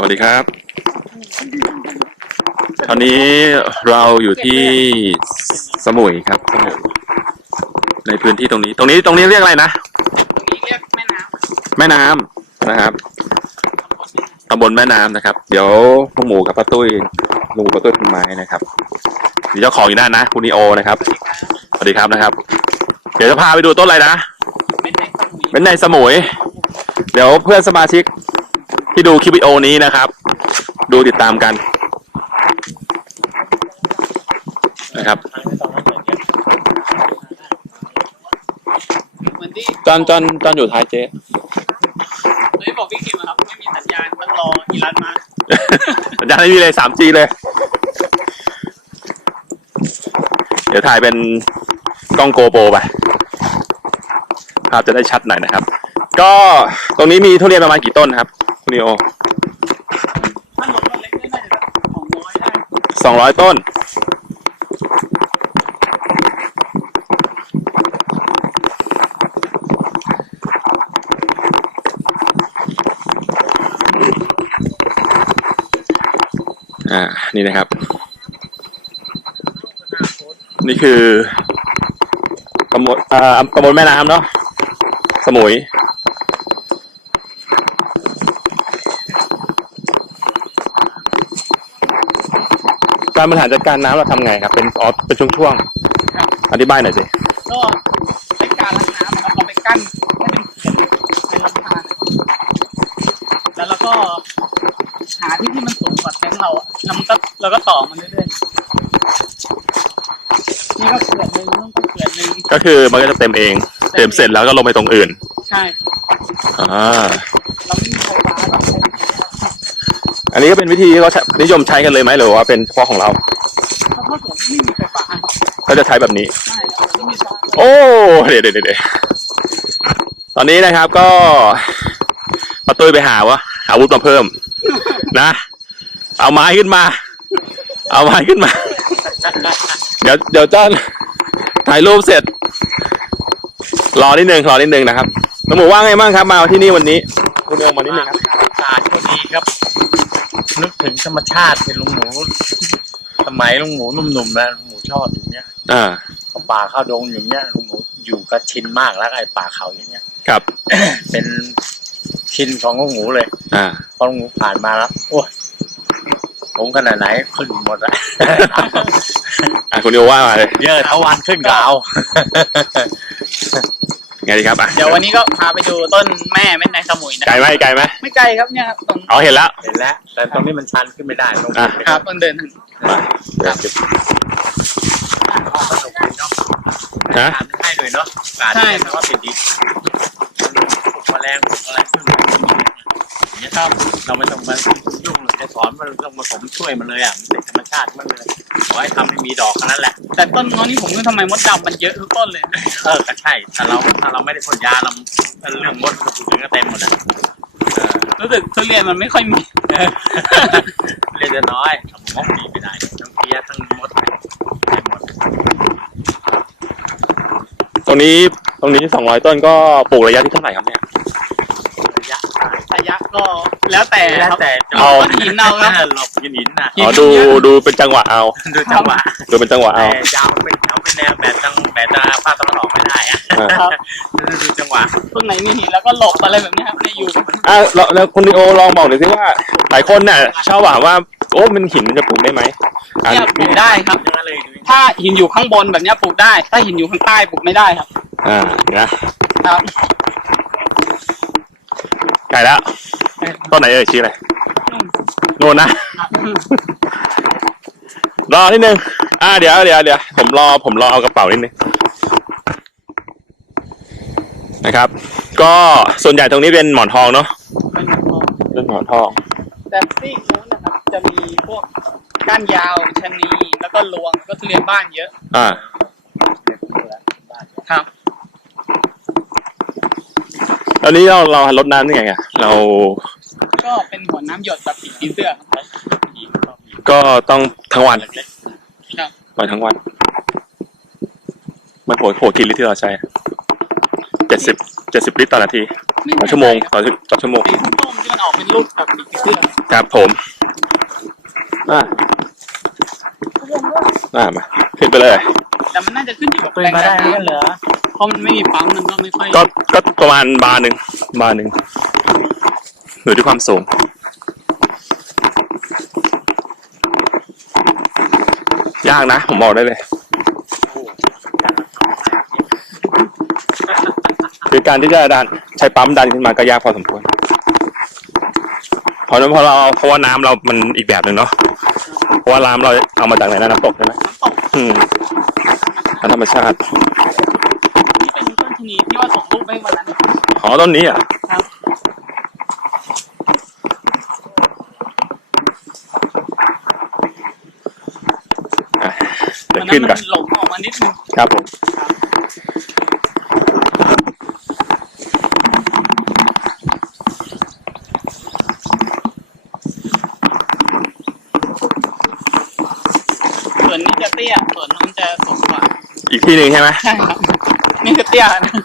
วัสดีครับตอนนี้เราอยู่ที่สมุยครับสมุยในพื้นที่ตรงนี้เรียกอะไรนะตรงนี้เรียกแม่น้ำนะครับตำบลแม่น้ำนะครับเดี๋ยวพวกหมูกับป้าตุ้ยลุงป้าตุ้ยคุณไม้นะครับเจ้าของอยู่ด้านนะคุณนิโอนะครับสวัสดีครับนะครับเดี๋ยวจะพาไปดูต้นอะไรนะเป็นในสมุยเดี๋ยวเพื่อนสมาชิกที่ดูคลิปวิดีโอนี้นะครับดูติดตามกันนะครับเหมือนที่จอนอยู่ท้ายเจ๊เลยบอกพี่คิมครับไม่มีสัญญาณต้องรออีรันมาสัญญาณไม่มีเลย 3G เลยเดี๋ยวถ่ายเป็นกล้องโกโปรไปภาพจะได้ชัดหน่อยนะครับก็ตรงนี้มีทุเรียนประมาณกี่ต้นครับคุณนิโอถ้าหลดต้นเล็กได้น่าจะ200 ได้ 200 ต้นนี่นะครับนี่คือตำบลแม่น้ำเนาะสมุยการบริหารจัดการน้ำเราทำไงครับเป็นช่วงๆอธิบายหน่อยสิก็ใช้การล้างน้ำนะครับเราไปกั้นให้เป็นลำธารนะครับแล้วเราก็หาที่มันสูงกว่าแทงเราอ่ะเราก็ต่อมันเรื่อยๆนี่ก็เขื่อนหนึ่งนู่นก็เขื่อนหนึ่งก็คือมันก็จะเต็มเองเต็มเสร็จแล้วก็ลงไปตรงอื่นใช่เราไม่มีไฟฟ้าเราใช้อันนี้ก็เป็นวิธีที่เขานิยมใช้กันเลยไหมหรือว่าเป็นเฉพาะของเราเฉพาะส่วนที่ไม่มีไฟฟ้าก็จะใช้แบบนี้ใช่ครับไม่มีไฟฟ้าโอ้เดี๋ยวตอนนี้นะครับก็ป้าตุ้ยไปหาอาวุธมาเพิ่มนะเอาไม้ขึ้นมาเดี๋ยวจ้าถ่ายรูปเสร็จรอนิดนึงนะครับน้องหมูว่าไงบ้างครับมาที่นี่วันนี้คุณเดินมานิดนึงครับอากาศก็ดีครับนึกถึงธรรมชาติเป็นลุงหมูสมัยลุงหมูหนุ่มๆนะลุงหมูชอบอย่างเงี้ยเข้าป่าเข้าดงอย่างเงี้ยลุงหมูอยู่กับชินมากแล้วไอ้ป่าเขาอย่างเงี้ยครับเป็นชินของลุงหมูเลยพอลุงหมูผ่านมาแล้วโอ้ยผมขนาดไหนขึ้นหมดละคุณเดียวว่ามาเลยเยอะทั้งวันขึ้นกาวไงดีครับเดี๋ยววันนี้ก็พาไปดูต้นแม่ในสมุยนะไกลไหมไม่ไกลครับเนี่ยครับตรงเห็นแล้วแต่ตรงนี้มันชันขึ้นไม่ได้ตรงครับต้นเดินสนุกดีเนาะให้เลยเนาะการที่ว่าเป็นดีแมลงอะไรขึ้นเนี่ยครับเราไม่ต้องมายุ่งเลยจะสอนมันต้องมาผมช่วยมันเลยอ่ะมันเป็นธรรมชาติมันเลยขอให้ทำให้มีดอกนั้นแหละแต่ต้นนี้ผมก็ทำไมมดดำมันเยอะทุกต้นเลยก็ใช่แต่ถ้าเราไม่ได้พ่นยาเราเรื่องมดมันถึงก็เต็มหมดอ่ะรู้สึกทุเรียนมันไม่ค่อยมีเรียนจะน้อยมดมีไม่ได้ทั้งเพี้ยทั้งมดเต็มหมดตรงนี้200 ต้นก็ปลูกระยะที่เท่าไหร่ครับเนี่ยระยะก็แล้วแต่เอาหินเอาครับหลบหินนะดูเป็นจังหวะเอาดูจังหวะเป็นจังหวะเอายาวเป็นแถวเป็นแนวแบบภาคตะวันออกไม่ได้อะดูจังหวะต้นไหนมีหินแล้วก็หลบอะไรแบบนี้ครับในอยู่แล้วคุณนิโอลองบอกหน่อยสิว่าหลายคนน่ะชอบว่าโอ้มันหินมันจะปลูกได้ไหมปลูกได้ครับถ้าหินอยู่ข้างบนแบบนี้ปลูกได้ถ้าหินอยู่ข้างใต้ปลูกไม่ได้ครับนะครับไกลแล้วต้นไหนชี้อะไรโน่นนะรอนิดนึงเดี๋ยวผมรอเอากระเป๋านิดนึงนะครับก็ส่วนใหญ่ตรงนี้เป็นหมอนทองเนาะเป็นหมอนทองแต่ซีกนู้นนะครับจะมีพวกก้านยาวชะนีแล้วก็รวงก็ทุเรียนบ้านเยอะครับตอนนี้เราลดน้ำยังไงเราก็เป็นหัวน้ำหยดแบบผีเสื้อก็ต้องทั้งวันไปทั้งวันมันโหกี่ลิตรที่เราใช้70 ลิตรต่อนาทีต่อชั่วโมงต่อชั่วโมงสีส้มที่มันออกเป็นลูกแบบสีเสื้อครับผมมามาขึ้นไปเลยแต่มันน่าจะขึ้นอยู่กับเป็นแรงมาดัได้นกันเหรอน้ำเพราะมันไม่มีปั๊มมันก็ไม่ค่อยก็ประมาณบาร์หนึ่งอยู่ที่ความสูงยากนะผมบอกได้เลยคือการที่จะใช้ปั๊มดันขึ้นมาก็ยากพอสมควรเพราะว่าน้ำเรามันอีกแบบหนึ่งเนาะเพราะว่าน้ำเราเอามาจากไหนนะน้ำตกใช่ไหมน้ำตกธรรมชาติที่เป็นต้นชะนีที่ว่าส่งรูปไปวันนั้นอ๋อต้นนี้อ่ะครับเดี๋ยวขึ้นก่อนหลงออกมานิดนึงครับผมส่วนนี้จะเตี้ยส่วนนั้นจะสูงกว่าอีกที่หนึ่งใช่ไหมใช่ครับนี่คือเตี้ยนะ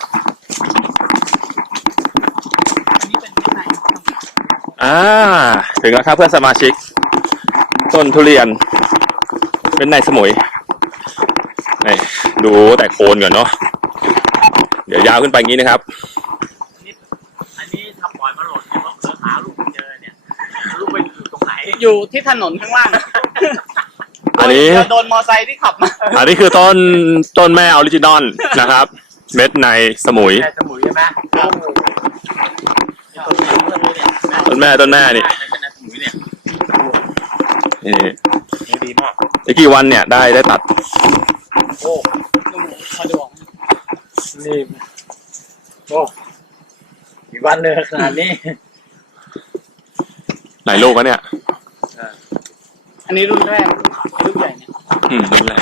อันนี้เป็นที่ไหนครับถึงแล้วครับเพื่อนสมาชิก ต้นทุเรียน เป็นในสมุยนี่ดูแต่โคนก่อนเนาะเดี๋ยวยาวขึ้นไปอย่างนี้นะครับอันนี้ทำปล่อยมาโหลดเนี่ยว่าหาลูกเจอเนี่ยลูกไปอยู่ตรงไหนอยู่ที่ถนนข้างล่างอันนี้โดนมอไซค์ที่ขับมาอันนี้คือต้นแม่ออริจินอลนะครับ เม็ดในสมุยแค่สมุยใช่ไหมต้นแม่ต้นแม่นี่นี่เป็นสมุยเนี่ยนี่นี่ดีมากอีกกี่วันเนี่ยได้ตัดโอ้พอดูออกนี่โอ้กี่วันเลยขนาดนี้หลายลูกแล้วเนี่ยอันนี้รุ่นแรกรุ่นใหญ่เนี่ยรุ่นแรก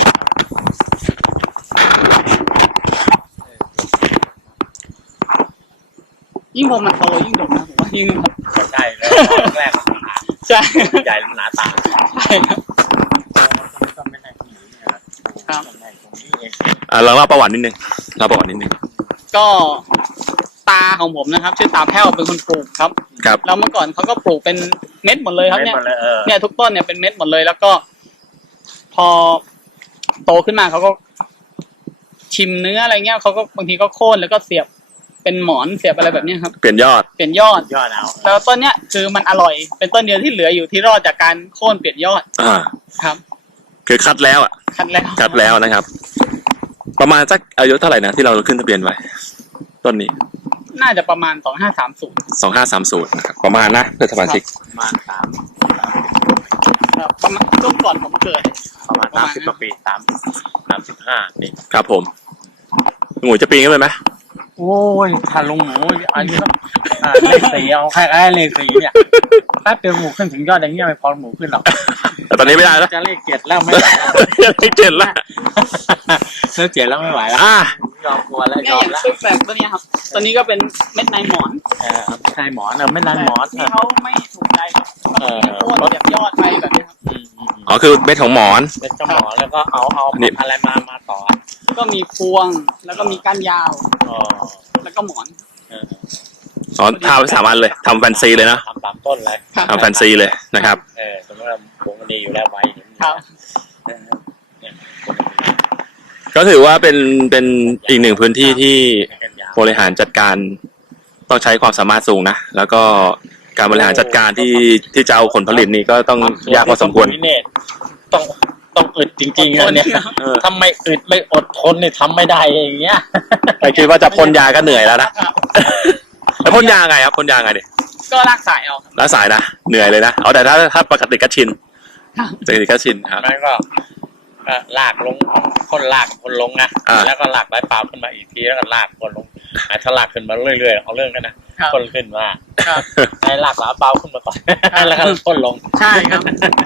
ยิ่งพอมันโตยิ่งดกนะผมว่ายิ่งใช่แล้วแรกใช่ใหญ่หนาตาใช่ครับก็ไม่ได้สมุยเนี่ยครับตรงนี้เองลองเล่าประวัตินิดนึงก็ตาของผมนะครับชื่อตาแพ้วเป็นคนปลูกครับครับแล้วเมื่อก่อนเขาก็ปลูกเป็นเม็ดหมดเลยครับเนี่ย เนี่ยทุกต้นเนี่ยเป็นเม็ดหมดเลยแล้วก็ พอโตขึ้นมาเขาก็ ชิมเนื้ออะไรเงี้ยเขาก็บางทีก็โค่นแล้วก็เสียบเป็นหมอนเสียบอะไรแบบเนี้ยครับเปลี่ยนยอดเปลี่ยนยอดยอดเอาแล้วต้นเนี้ยคือมันอร่อยเป็นต้นเดียวที่เหลืออยู่ที่รอดจากการโค่นเปลี่ยนยอด ครับคือคัดแล้วอ่ะคัดแล้วคัดแล้วนะครับ ประมาณสักอายุเท่าไหร่นะที่เราขึ้นทะเบียนไว้ต้นนี้น่าจะประมาณ2530 2530นะครับประมาณนะเพื่อนสมาชิกประมาณครับประมาณช่วงก่อนผมเกิด 30กว่าปี35นี่ครับผมหมูจะปีนขึ้นไปไหมโอ้ยทานลงหมูอันนี้ต้องเลข4เอาแค่เลข4เนี่ยถ้าเป็นหมูขึ้นถึงยอดอย่างเงี้ยไม่พอหมูขึ้นหรอกแต่ตอนนี้ไม่ได้แล้วจะเลข7แล้วไม่ไหวเลขเจ็ดแล้วเลข7แล้วไม่ไหวแล้วยอมกลัวแล้วเนี่ยยออมย่างแล้วซุปแบบตัวเนี้ยครับตัวนี้ก็เป็นเม็ดในหมอนใช่หมอนไม่นานหมอนที่เขาไม่ถูกใจก็โค่นเสียบยอดไปแบบนี้ครับอ๋อคือเม็ดของหมอนเป็นเจ้าหมอนแล้วก็เอาอะไรมาต่อก็มีพวงแล้วก็มีก้านยาว แล้วก็หมอนทำ3 อันเลยทำแฟนซีเลยนะทำตามต้นเลยทำแฟนซีเลยนะครับสมมติว่าผงมันดีอยู่แล้วไว้ครับก็ถือว่าเป็นอีกหนึ่งพื้นที่ที่บริหารจัดการต้องใช้ความสามารถสูงนะแล้วก็การบริหารจัดการที่จะเอาผลผลิตนี่ก็ต้องยากพอสมควรต้องอึดจริงๆอันเนี้ยทำไมอึดไม่อดทนเนี่ยทำไม่ได้อย่างเงี้ยไปคิดว่าจะพ่นยาก็เหนื่อยแล้วนะแล้วพ่นยาไงครับพ่นยาไงดิก็ลากสายเอาครับรักสายนะเหนื่อยเลยนะเอาแต่ถ้าปกติก็ชินปกติก็ชินครับแล้วก็ลากลงคนลงนะแล้วก็ลากใบเปล่าขึ้นมาอีกทีแล้วก็ลากคนลงถ้าลากขึ้นมาเรื่อยๆเอาเรื่องกันนะคนขึ้นมาให้ลากหลาเปล่าขึ้นมาก่อนแล้วก็คนลงใช่ครับ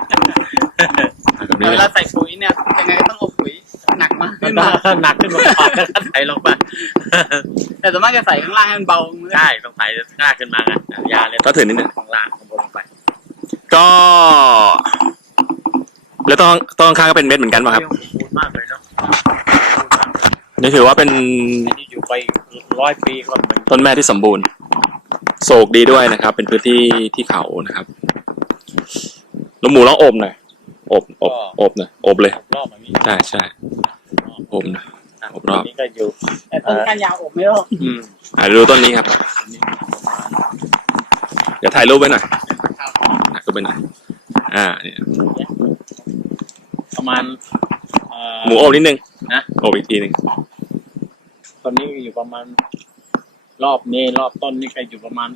เวลาใส่ปุ๋ยเนี่ยยังไงก็ต้องเอาปุ๋ยหนักมาขึ้นมาหนักขึ้นมาก่อนแล้วก็ใส่ลงไปแต่ส่วนมากจะใส่ข้างล่างให้มันเบาใช่ต้องใส่หน้าขึ้นมาไงยาเลยก็ถือนิดนึงข้างล่างข้างบนลงไปก็ แล้วต้องข้างก็เป็นเม็ดเหมือนกันป่ะครับพูดมากเลยเนาะนี่ถือว่าเป็นอันนี้อยู่ไป100 ปีก็เหมือนต้นแม่ที่สมบูรณ์โศกดีด้วยนะครับ เป็นพื้นที่ที่เขานะครับลุงหมูลองอบหน่อยอบหน่อยอบเลยรอบแบบนี้ใช่ใช่อบหน่อย อบรอบนี่ก็อยู่แต่ต้นกันยาวอบไม่รอดดูต้นนี้ครับ เดี๋ยวถ่ายรูปไว้หน่อยถ่ายรูปไว้หน่อยเนี่ยประมาณหมูอบนิดนึงนะอบอีกทีหนึ่งตอนนี้อยู่ประมาณรอบต้นนี่ก็อยู่ประมาณ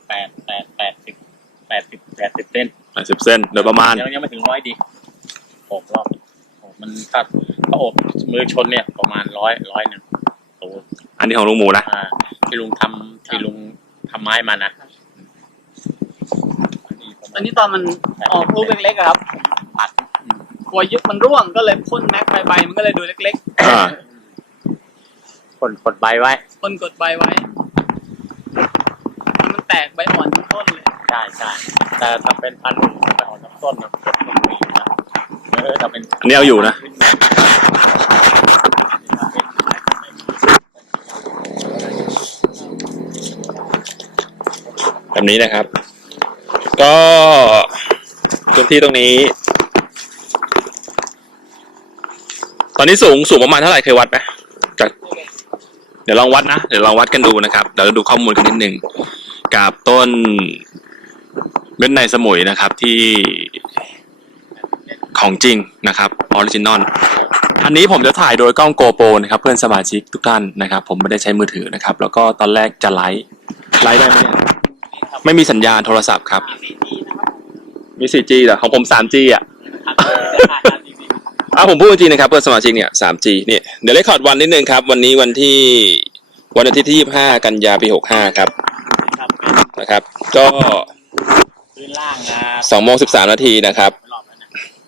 80 เซน 80 เส้นโดยประมาณยังไม่ถึง100ดีอบรอบมันถ้าอบมือชนเนี่ยประมาณร้อยหนึ่งตัวอันนี้ของลุงหมูนะที่ลุงทำไม้มานะตอนนี้ตอนมันออกลูกเล็กๆอะครับปัดกลัวยึดมันร่วงก็เลยพ่นแม็กใบมันก็เลยดูเล็กกดใบไว้ๆพ่นกดใบไว้มันแตกใบอ่อนทั้งต้นเลยใช่แต่ถ้าเป็นพันธุ์ไปออกน้ำต้นนะกดมันไม่อยู่นะถ้าเป็นอันนี้เอาอยู่นะ แบบนี้นะครับ ก็พื้นที่ตรงนี้ ตอนนี้สูงประมาณเท่าไหร่เคยวัดไหมเดี๋ยวลองวัดนะ เดี๋ยวลองวัดกันดูนะครับ เดี๋ยวเราดูข้อมูลกันนิดนึงกับต้นเม็ดในสมุยนะครับที่ของจริงนะครับออริจินอลอันนี้ผมจะถ่ายโดยกล้องโกโปรนะครับเพื่อนสมาชิกทุกท่านนะครับ ผมไม่ได้ใช้มือถือนะครับ แล้วก็ตอนแรกจะไลฟ์ได้ไหมเนี่ยไม่มีสัญญาณโทรศัพท์ครับมี 4G เหรอของผม 3G อ่ะผมพูดจริงๆนะครับเพื่อนสมาชิกเนี่ย 3G เนี่ยเดี๋ยวเลคคอร์ดวันนิดนึงครับวันนี้วันอาทิตย์ที่25 กันยาปี65ครับนะครับ ก็พื้นล่างนะ 2:13 นาทีนะครับรอบนั้นนะ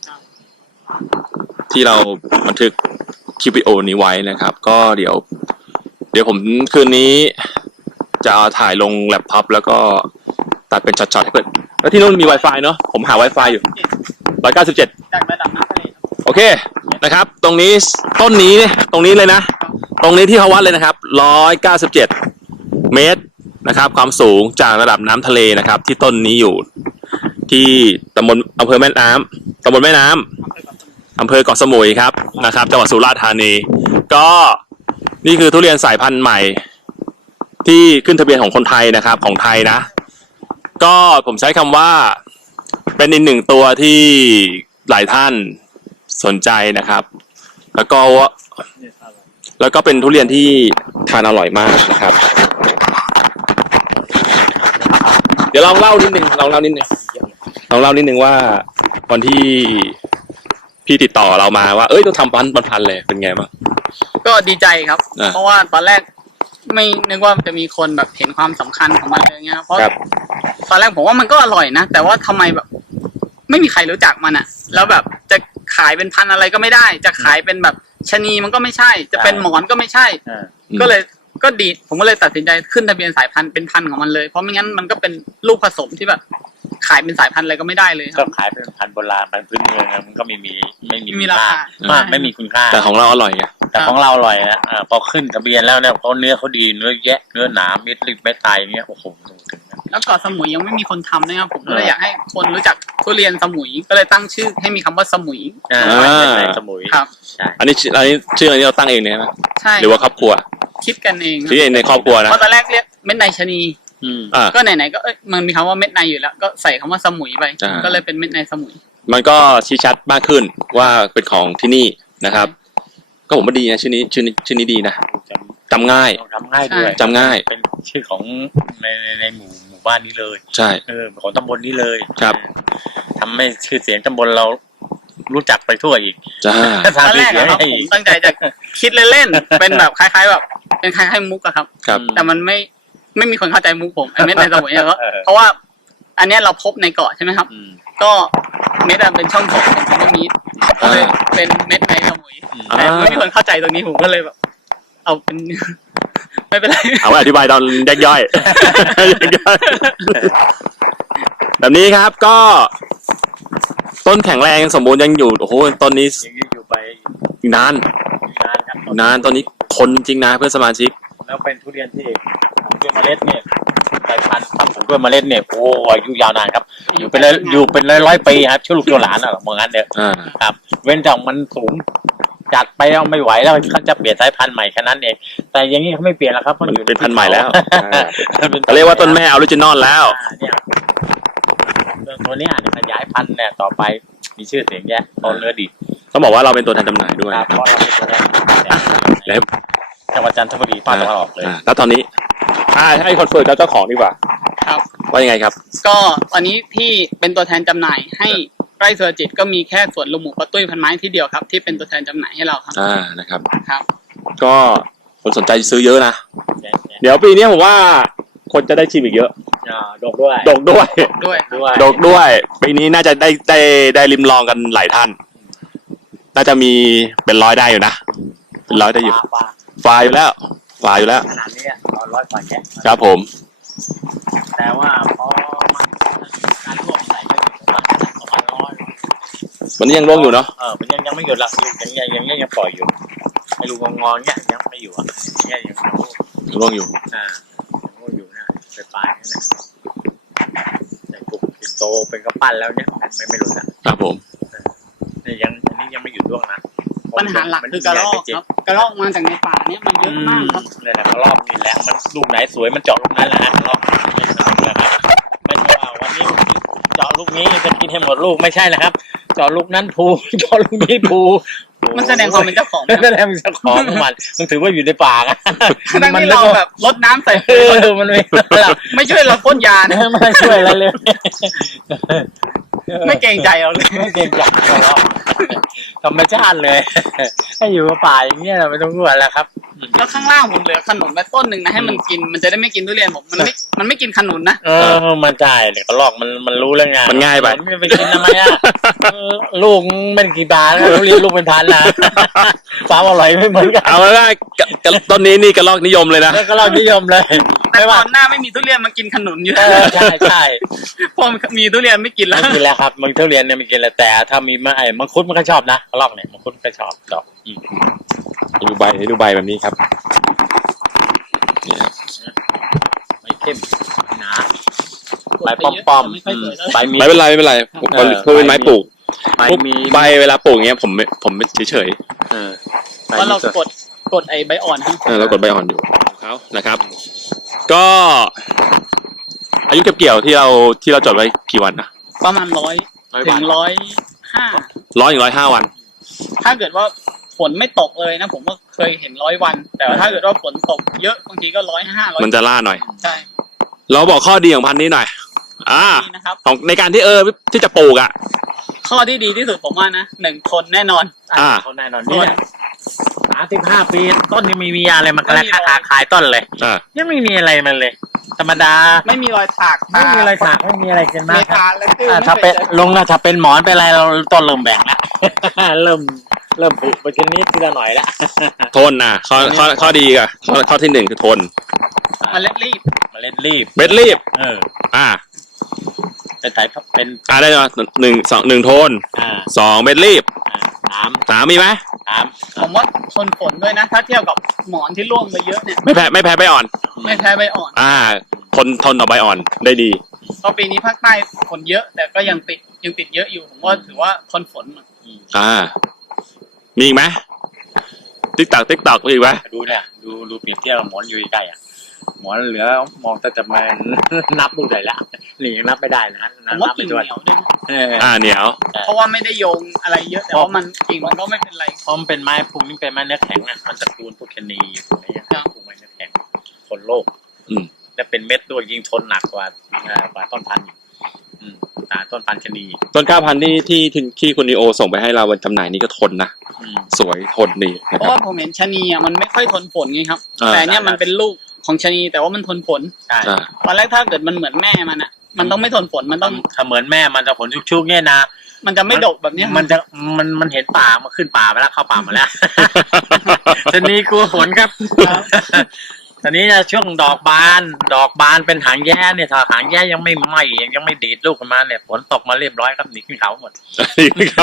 ที่เราบันทึกคลิปวิดีโอนี้ไว้นะครับ ก็เดี๋ยวผมคืนนี้จะเอาถ่ายลงแล็ปท็อปแล้วก็ตัดเป็นช็อตๆให้เพื่อนแล้วที่นู่นมี Wi-Fi เนาะผมหา Wi-Fi อยู่ 197 จากระดับน้ำทะเลครับโอเคนะครับ ตรงนี้ต้นนี้ตรงนี้เลยนะ ตรงนี้ที่เขาวัดเลยนะครับ 197 เมตรนะครับ ความสูงจากระดับน้ำทะเลนะครับ ที่ต้นนี้อยู่ที่อำเภอแม่น้ำอำเภอเกาะสมุยครับนะครับจังหวัดสุราษฎร์ธานีก็นี่คือทุเรียนสายพันธุ์ใหม่ที่ขึ้นทะเบียนของคนไทยนะครับของไทยนะก็ผมใช้คำว่าเป็นอีกหนึ่งตัวที่หลายท่านสนใจนะครับแล้วก็เป็นทุเรียนที่ทานอร่อยมากนะครับเดี๋ยวลองเล่านิดนึงว่าวันที่พี่ติดต่อเรามาว่าต้องทำพันเลยเป็นไงบ้างก็ดีใจครับ เพราะว่าตอนแรกไม่นึกว่าจะมีคนแบบเห็นความสำคัญของมันเลยเงี้ยเพราะตอนแรกผมว่ามันก็อร่อยนะแต่ว่าทำไมแบบไม่มีใครรู้จักมันอะแล้วแบบจะขายเป็นพันอะไรก็ไม่ได้จะขายเป็นแบบชะนีมันก็ไม่ใช่จะเป็นหมอนก็ไม่ใช่ก็ดีผมก็เลยตัดสินใจขึ้นทะเบียนสายพันธุ์เป็นพันธุ์ของมันเลยเพราะไม่งั้นมันก็เป็นลูกผสมที่แบบขายเป็นสายพันธุ์อะไรก็ไม่ได้เลยคก็รับขายเป็นพันธุ์โบราณพันธุ์พื้นเมืองอะมันก็ไม่มีมีราคาไม่มีคุณค่าแต่ของเราอร่อยไงแต่ของเราอร่อยนะพอขึ้นทะเบียนแล้วเนี่ยเขาเนื้อเขาดีเนื้อแยะเนื้อหนาเม็ดริบเม็ดไตอย่างเงี้ยโอ้โหถึงนะแล้วเกาะสมุยยังไม่มีคนทำนะครับผมก็เลยอยากให้คนรู้จักทุเรียนสมุยก็เลยตั้งชื่อให้มีคำว่าสมุยในสมุยครับใช่อันนี้ชื่ออันนี้เราตั้งเองเนี่ยนะใช่หรือว่าครอบครัวคิดกันเองที่ในครอบครัวนะเพราะตอนแรกเรียกเม็ดในชะนี ก็ไหนๆก็มันมีคำว่าเม็ดในอยู่แล้วก็ใส่คำว่าสมุยไปก็เลยเป็นเม็ดในสมุยมันก็ชี้ชัดมากขึ้นว่าเป็นของที่นี่นะครับ ก็ผมว่าดีนะชื่อนี้ดีนะจำง่ายทำง่ายด้วยจำง่ายเป็นชื่อของในหมู่บ้านนี้เลยใช่ของตำบลนี้เลยครับทำให้ชื่อเสียงตำบลเรารู้จักไปทั่วอีกจ้าตอนแรกอะครับผมตั้งใจจะคิดเล่นๆเป็นแบบคล้ายๆแบบเป็นคล้ายๆมุกอะครับครับแต่มันไม่มีคนเข้าใจมุกผมไอ้เม็ดในสมุยเนี่ยเพราะว่าอันเนี้ยเราพบในเกาะใช่ไหมครับก็เม็ดเป็นช่องโถของพีระมิดก็เลยเป็นเม็ดในสมุยแต่ไม่มีคนเข้าใจตรงนี้ผมก็เลยแบบเอาเป็น ไม่เป็นไรเอาไว้อธิบายตอนแยกย่อย แบบนี้ครับก็ต้นแข็งแรงสมบูรณ์ยังอยู่โอ้โหต้นนี้ยังอยู่ไปนานครับต้นนี้ทนจริงนะเพื่อนสมาชิกแล้วเป็นทุเรียนที่ด้วยเมล็ดเนี่ยสายพันธุ์ปรับปรุงด้วยเมล็ดเนี่ยโอ้อายุยาวนานครับอยู่เป็นร้อยปีครับชั่วลูกชั่วหลานอ่ะเหมือนกันเด้ออ่าครับ เว้นแต่มันสูงจัดไปเอาไม่ไหวแล้วเขาจะเปลี่ยนสายพันธุ์ใหม่แค่นั้นเองแต่อย่างนี้เขาไม่เปลี่ยนแล้วครับมันเป็นพันธุ์ใหม่แล้วเขาเขาเรียกว่าต้นแม่ออริจินอลแล้วเนี่ยตัวเนี้ยขยายพันธุ์เนี่ยต่อไปมีชื่อเสียงแยะต้นเนื้อดีต้องบอกว่าเราเป็นตัวแทนจำหน่ายด้วยครับนะเพครับราะเราเป็นตัวแรกแล้วจังหวัดจันทบุรีภาคตะวันออกเลยแล้วตอนนี้ให้คอนเฟิร์มเจ้าของดีกว่าครับว่ายังไงครับก็วันนี้ที่เป็นตัวแทนจำหน่ายให้ไร่สุรจิตก็มีแค่สวนลุงหมูป้าตุ้ยพันไม้ที่เดียวครับที่เป็นตัวแทนจำหน่ายให้เราครับนะครับครับก็คนสนใจซื้อเยอะนะ เดี๋ยวปีนี้ผมว่าคนจะได้ชิมอีกเยอะดกด้วยดกด้วยด้วยดกด้วย ปีนี้น่าจะได้ริมลองกันหลายท่าน น่าจะมีเป็นร้อยได้อยู่นะ เป็นร้อยได้อยู่ปลาฝ่ายอยู่แล้วฝ่ายอยู่แล้วขนาดนี้ร้อยกว่าแยะครับผมแต่ว่าพอมันการรวมใส่ก็อยู่ประมาณร้อยวันนี้ยังร่วงอยู่เนาะมันยังไม่หยุดหลักยังปล่อยอยู่ไอ้ลูกงอเนี่ยยังไม่อยู่อ่ะเนี่ยยังยังร่วงอยู่ยังอยู่นะปลายนี่นะแต่กลุ่มติดโตเป็นกระปั้นแล้วเนี่ยไม่หลุดนะครับผมนี่อันนี้ยังไม่หยุดร่วงนะปัญหาหลักคือกระรอกครับกระรอกมาจากในป่าเนี่ยมันเยอะมากครับเนี่ยนะกระรอกนี่แหละมันลูกไหนสวยมันเจาะลูกนั้นแหละฮะกระรอกไม่ใช่นะครับไม่ใช่ว่าวันนี้เจาะลูกนี้จะกินให้หมดลูกไม่ใช่นะครับเจาะลูกนั้นภูเจาะลูกนี้ภูมันแสดงความเป็นเจ้าของนั่นแหละมันเจ้าของของมันถือว่าอยู่ในป่าอะทั้งที่เราแบบรดน้ำใส่มันไม่ไม่ช่วยเราพ่นยานะไม่ช่วยอะไรเลยไม่เกรงใจเราเลยไม่เกรงใจเราธรรมชาติเลยให้อยู่กับป่าอย่างเงี้ยเราไม่ต้องกลัวแล้วครับแล้วข้างล่างผมเหลือขนุนไว้ต้นหนึ่งนะให้มันกินมันจะได้ไม่กินทุเรียนผมมันไม่กินขนุนนะมันใช่เนี่ยกระรอกมันรู้เรื่องงานมันง่ายไปมันไปกินทำไมอ่ะลูกมันกี่บาทเขาเรียนลูกเป็นพันนะความอร่อยไม่เหมือนกันเอาไว้ว่าต้นนี้นี่กระลอกนิยมเลยนะแล้วกระรอกนิยมเลยแต่ตอนหน้าไม่มีทุเรียนมากินขนุนอยู่ใช่ใช่พอมีทุเรียนไม่กินแล้วไม่กินแล้วครับมันทุเรียนเนี่ยไม่กินแล้วแต่ถ้ามีมังคุดมันก็ชอบนะกระรอกเนี่ยมังคุดก็ชอบดูใบแบบนี้ครับไม่เข้มหนาใบป้อมๆใบมีไม่เป็นไรผมก็เป็นไม้ปลูกใบมีใบเวลาปลูกอย่างเงี้ยผมเฉยเพราะเรากดไอ้ใบอ่อนครับเรากดใบอ่อนอยู่เขานะครับ ก็อายุเก็บเกี่ยวที่เราจดไว้กี่วันนะประมาณ100 ถึง 105 100-105 วันถ้าเกิดว่าฝนไม่ตกเลยนะผมก็เคยเห็น100 วัน แต่ว่าถ้าเกิดว่าฝนตกเยอะบางทีก็105 มันจะล่าหน่อยใช่เราบอกข้อดีของพันธุ์นี้หน่อยดีนะครับของในการที่จะปลูกอ่ะข้อที่ดีที่สุดผมว่านะ1 คนแน่นอนเขาแน่นอนนี่35 ปีต้นยังไม่มีอะไรมันกระขายต้นเลยยังไม่มีอะไรมันเลย ธรรมดาไม่มีรอยถากไม่มีอะไรถากไม่มีอะไรกันเมมากทาแล้วตื้อถ้าเป็นลงนะถ้าเป็นหมอนเป็นอะไรเราต้นเริ่มแบ่งแล้ว เริ่มผุไปทีนี้ทีละหน่อยแล้วทนนะข้อดีอ่ะข้อที่ 1คือทนมันเล็ดรีบมาเล่นรีบเม็ดรีบเป็นสายเป็นได้มา1 โทน 2 เม็ดรีบ 3มีไหมผมว่าทนฝนด้วยนะ ถ้าเทียบกับหมอนที่ร่วงไปเยอะเนี่ยไม่แพ้ใบอ่อนไม่แพ้ใบอ่อนทนต่อใบอ่อนได้ดีเพราะปีนี้ภาคใต้ฝนเยอะ แต่ก็ยังติดเยอะอยู่ผมว่าถือว่าทนฝนมีอีกไหมติ๊กตอกมีอีกไหมดูเนี่ยดูเปรียบเทียบกับหมอนอยู่ใกล้ๆหมอนเหลือมองแต่จะมานับดูได้แล้วนี่ยังนับไม่ได้นะผมว่ากิ่งเหนียวด้วยนะเหนียวเพราะว่าไม่ได้โยงอะไรเยอะแต่ว่ามันกิ่งมันก็ไม่เป็นไรเพราะมันเป็นไม้พวกนี้เป็นไม้เนื้อแข็งอ่ะมันตระกูลพวกชนีพวกนี้พวกไม้เนื้อแข็งทนโลกและเป็นเม็ดด้วยยิ่งทนหนักกว่าต้นพันธุ์ต้นพันธุ์ชนีต้น9,000ที่คุณนีโอส่งไปให้เราวันจำหน่ายนี้ก็ทนนะสวยทนดีนะเพครัราะบว่าผมเห็นชะนีอ่ะมันไม่ค่อยทนฝนไงครับแต่เนี่ยมันเป็นลูกของชะนีแต่ว่ามันทนฝนใช่ตอนแรกถ้าเกิดมันเหมือนแม่มันอ่ะมันต้องไม่ทนฝนมันต้องถ้าเหมือนแม่มันจะผลชุกๆเนี่ยนะมันจะไม่ดกแบบเนี้ยมันเห็นป่ามาขึ้นป่าไปแล้วเข้าป่ามาแล้ว ชนีกลัวฝนครับตอนนี้นะช่วงดอกบานเป็นหางแย่เนี่ยถ้าหางแย่ยังไม่ไหม้ยังไม่ดีดลูกขึ้นมาเนี่ยฝนตกมาเรียบร้อยครับหนีขึ้นเขาหมด หนีขึ้น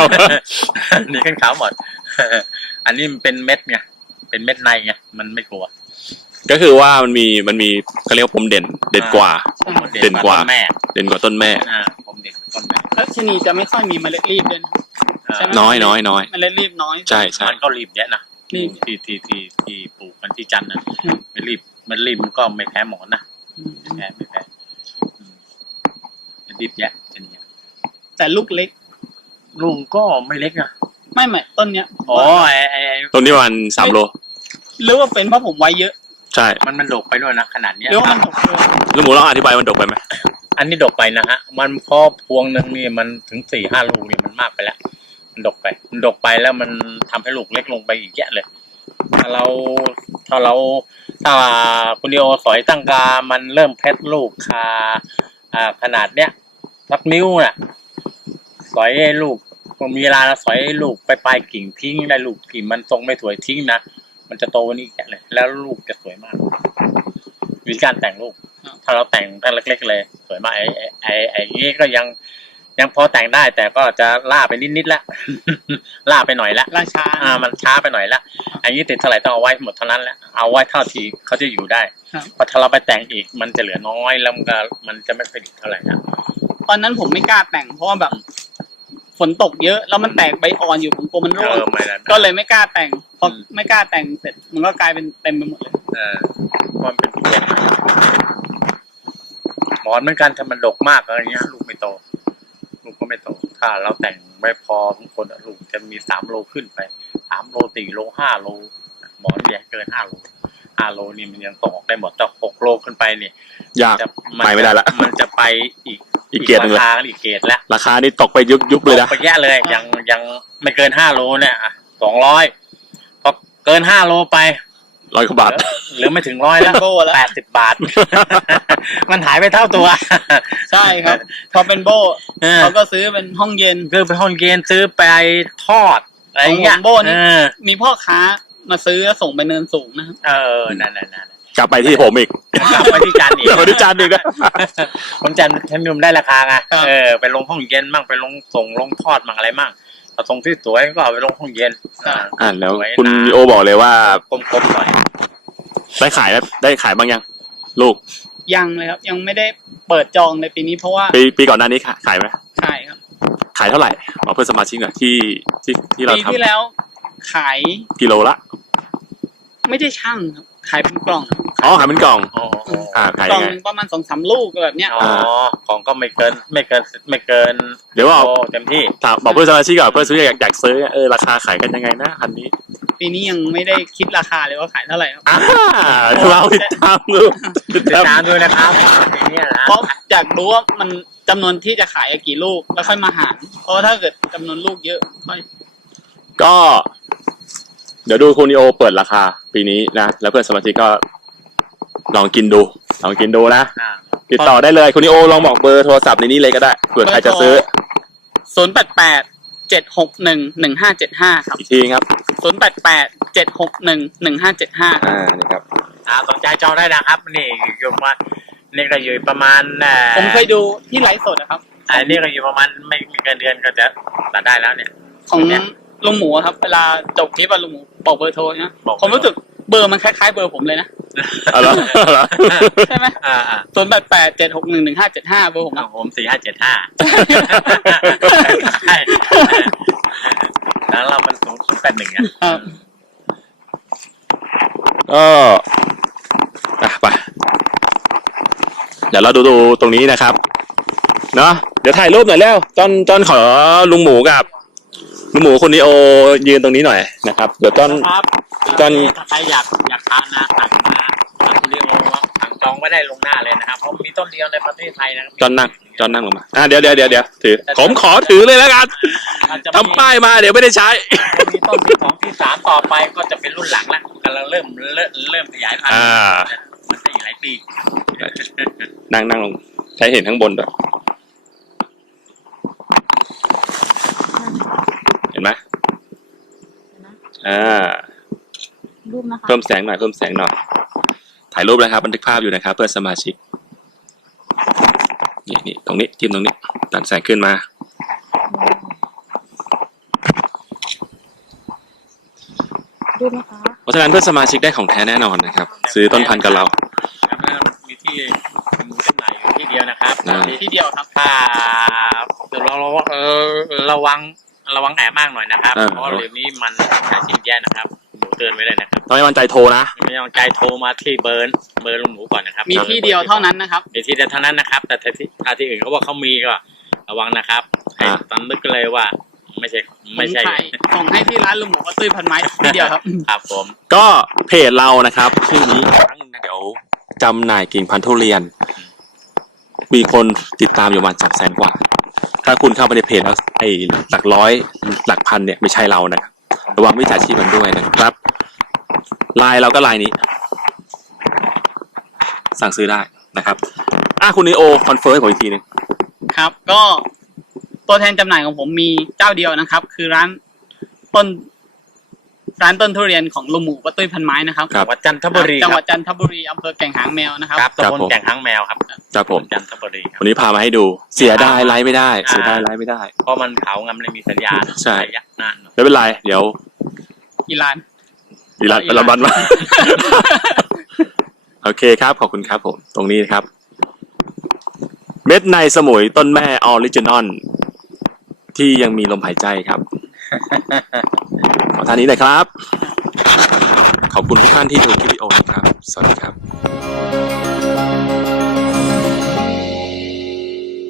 เขาหมด อันนี้มันเป็นเม็ดไงเป็นเม็ดในไงมันไม่กลัวก็คือว่ามันมีเขาเรียกว่าผมเด่นกว่า เด่นกว่าต้นแม่เด่นกว่าต้นแม่ผมเด่นกว่าต้นแม่แล้วชะนีจะไม่ค่อยมีเมล็ดรีบด้วยนะ ใช่ไหมน้อยเมล็ดรีบน้อยใช่มันก็รีบเยอะนะรีบที่ปลูกกันที่จันทร์นะอืมมันรีบมันก็ไม่แพ้หมอนนะอืมไม่แพ้มันรีบเยอะชะนีแต่ลูกเล็กลุงก็ไม่เล็กนะไม่ต้นเนี้ยอ๋อไอ้ต้นนี้ประมาณ3 โลหรือว่าเป็นเพราะผมไว้เยอะใช่มันดกไปด้วยนะขนาดเนี้ยหรือว่ามันตกตัวลุงหมูลองอธิบายมันดกไปไหมอันนี้ดกไปนะฮะมันพอพวงหนึ่งนี่มันถึง4-5 ลูกนี่มันมากไปแล้วมันดกไปแล้วมันทำให้ลูกเล็กลงไปอีกเยอะเลยถ้าคุณดิโอสอยตั้งกามันเริ่มเพชรลูกขนาดเนี้ยสักนิ้วน่ะสอยลูกมีเวลาเราสอยลูกไปปลายกิ่งทิ้งได้ลูกกิ่งมันทรงไม่สวยทิ้งนะมันจะโตกวันนี้แค่เลยแล้วลูกจะสวยมากวิธีการแต่งลูกถ้าเราแต่งตั้งเล็กๆเลยสวยมากไอ้นี้ก็ยังพอแต่งได้แต่ก็จะล่าไปนิดๆละ ล่าไปหน่อยละราชามันช้าไปหน่อยละอันนี้ติดเท่าไหร่ต้องเอาไว้หมดเท่านั้นแหละเอาไว้เท่าที่เขาจะอยู่ได้พอถ้าเราไปแต่งอีกมันจะเหลือน้อยแล้วมันจะไม่ค่อยดีเท่าไหร่นะตอนนั้นผมไม่กล้าแต่งเพราะว่าแบบฝนตกเยอะแล้วมันแตกใบอ่อนอยู่ผมกลัวมันร่วงไม่นะก็เลยไม่กล้าแต่งพออืมไม่กล้าแต่งเสร็จมันก็กลายเป็นเต็มไปหมดเลยมันเป็นเพี้ยนหมอนเหมือนกันถ้ามันดกมากอะไรเงี้ยลูกไม่โตลูกก็ไม่โตถ้าเราแต่งไม่พอบางคนลูกจะมี3 โลขึ้นไป3 โล4 โล5 โลหมอนใหญ่เกิน5 โล5 โลนี่มันยังตกได้หมดแต่6 โลขึ้นไปนี่ยาก ไปไม่ได้ละมันจะไปอีกเกรดหนึ่งเลยราคาอีกเกรดละราคานี่ตกไปยุบเลยนะไปแย่เลยยังไม่เกิน5 โลเนี่ย200พอเกิน5 โลไป 100 กว่าบาทเหลือไม่ถึง100แล้วโบแล้ว 80 บาท มันหายไปเท่าตัวใช่ครับ พอเป็นโบเขาก็ซื้อเป็นห้องเย็นคือไปห้องเกณฑ์ซื้อไปทอดอะไรเงี้ยของโบนี่ มีพ่อค้ามาซื้อแล้วส่งไปเนินสูงนะครับนั่นกลับไปที่ผมอีกกลับไปที่จันทร์อีกกลับไปที่จานอีกนะคนจันทร์ท่านยมได้ราคาไงครับไปลงห้องเย็นมั่งไปลงส่งลงทอดมั่งอะไรมั่งเอาส่งที่สวยก็เอาไปลงห้องเย็นแล้วสวยคุณนะโอบอกเลยว่ากลมๆหน่อยได้ขายบ้างยัง ลูกยังเลยครับ ยังไม่ได้เปิดจองเลยปีนี้เพราะว่าปีก่อนหน้านี้ขายไหมขายครับขายเท่าไหร่บอกเพื่อนสมาชิกหน่อยที่เราปีทที่แล้ว ขายำกิโลละไม่ได้ช่างครับขายเป็นกล่องอ๋อขายเป็นกล่องอ๋อขายกล่ยัองงไงหนึ่งประมาณ2-3 ลูกแบบเนี้ยของก็ไม่เกินเดี๋ยวบอกโเต็มที่ถามบอกเพื่อนสมาชิกก่อนเพื่อนซื้ออยากซื้อราคาขายกันยังไงนะอันนี้ปีนี้ยังไม่ได้คิดราคาเลยว่าขายเท่าไหร่ครับเราติดตามดูติดตามด้วยนะครับเนี่ยนะเพราะอยากรู้ว่ามันจำนวนที่จะขายกี่ลูกแล้วค่อยมาหารเพราะว่าถ้าเกิดจำนวนลูกเยอะค่อยก็ เดี๋ยวดูคุณนิโอเปิดราคาปีนี้นะแล้วเพื่อนสมาชิกก็ลองกินดูนะ ติดต่อได้เลยคุณนิโอลองบอกเบอร์โทรศัพท์ในนี้เลยก็ได้เผื่อใครจะซื้อ 088-761-1575 ครับอีกทีครับ 088-761-1575 นี่ครับสนใจจองได้นะครับนี่อยู่มานี่ก็อยู่ประมาณผมเคยดูที่ไลฟ์สดนะครับอันนี้ก็อยู่ประมาณไม่เกินเดือนก็จะตัดได้แล้วเนี่ยของลุงหมูครับ เวลาจบคลิปอะลุงหมูบอกเบอร์โทรนะบอกผมรู้สึกเบอร์มันคล้ายๆเบอร์ผมเลยนะอะไรใช่ไหม 088-761-1575 เบอร์ผมขออะงผม4575ใช่แล้วเรามัน081อ่ะครับไปเดี๋ยวเราดูตรงนี้นะครับเนาะเดี๋ยวถ่ายรูปหน่อยแล้วต้นขอลุงหมูกับลุงหมูคุณนิโอยืนตรงนี้หน่อยนะครับเดี๋ยวต้นครับต้นถ้าใครอยากทานนะสั่งมาสั่งเรียกสั่งจองไม่ได้ลงหน้าเลยนะครับเพราะมีต้นเดียวในประเทศไทยนะครับต้นนั่งลงมาเดี๋ยวถือผมขอถือเลยแล้วกันทำป้ายมาเดี๋ยวไม่ได้ใช้มีต้นที่2ที่3ต่อไปก็จะเป็นรุ่นหลังละกำลังเริ่มขยายพันธุ์มันจะอีกหลายปีนั่งลงใช้เห็นข้างบนด้วยเห็นไหมรูปนะคะเพิ่มแสงหน่อยถ่ายรูปแล้วครับบันทึกภาพอยู่นะครับเพื่อนสมาชิกนี่ตรงนี้จิ้มตรงนี้ตัดแสงขึ้นมารูปนะคะเเพราะฉะนั้นเพื่อนสมาชิกได้ของแท้แน่นอนนะครับ ซื้อต้นพันธุ์กับเราครับแล้วมีที่มีจำหน่ายอยู่ที่เดียวนะครับอ่าที่เดียวครับถ้าระวังแอบมากหน่อยนะครับ เพราะว่าเรื่องนี้มันใช้ชิ้นแย่นะครับหมูเตือนไว้เลยนะครับต้องให้มั่นใจโทรนะไม่ต้องใจโทรมาที่เบอร์ลุงหมูก่อนนะครับมีที่เดียวเท่านั้นนะครับมีที่เดียวเท่านั้นนะครับ แต่ที่อื่นเขาว่าเขามีก็ระวังนะครับให้ตำนึกเลยว่าไม่ใช่ส่งให้ที่ร้านลุงหมูป้าตุ้ยพันไม้ที่เดียวครับครับผมก็เพจเรานะครับชื่อนี้ครั้งหนึงนะเดี๋ยวจำหน่ายกิ่งพันธุ์ทุเรียน มีคนติดตามอยู่ประมาณ200,000 กว่า ถ้าคุณเข้าไปในเพจแล้วไอ้หลักร้อยหลักพันเนี่ยไม่ใช่เรานะครับระวังมิจฉาชีพกันด้วยนะครับไลน์เราก็ไลน์นี้ สั่งซื้อได้นะครับคุณนีโอคอนเฟิร์มให้ผมอีกทีหนึงครับ ก็ตัวแทนจำหน่ายของผมมีเจ้าเดียวนะครับ คือร้านต้นทุเรียนของลุงหมูป้าตุ้ยพันไม้นะครับครับวัดจันทบุรีจังหวัดคจันทบุรีอำเภอแก่งหางแมวนะครับรับตำบลแก่งหางแมวครับครับผมจันทบุรีครับวันนี้พามาให้ดูเสียได้ไลฟ์ไม่ได้เสียได้ไลฟ์ไม่ได้เพราะมันเผางำเลยมีสัญญาณใช่ระยะนานไม่เป็นไรเดี๋ยวอีร้านอีรันเราบันมา โอเคครับขอบคุณครับผมตรงนี้นะครับ เม็ดในสมุยต้นแม่ออริจินอลที่ยังมีลมหายใจครับ ขอท่านนี้หน่อยครับ ขอบคุณทุกท่านที่ดูคลิปวิดีโอนะครับ สวัสดีครับ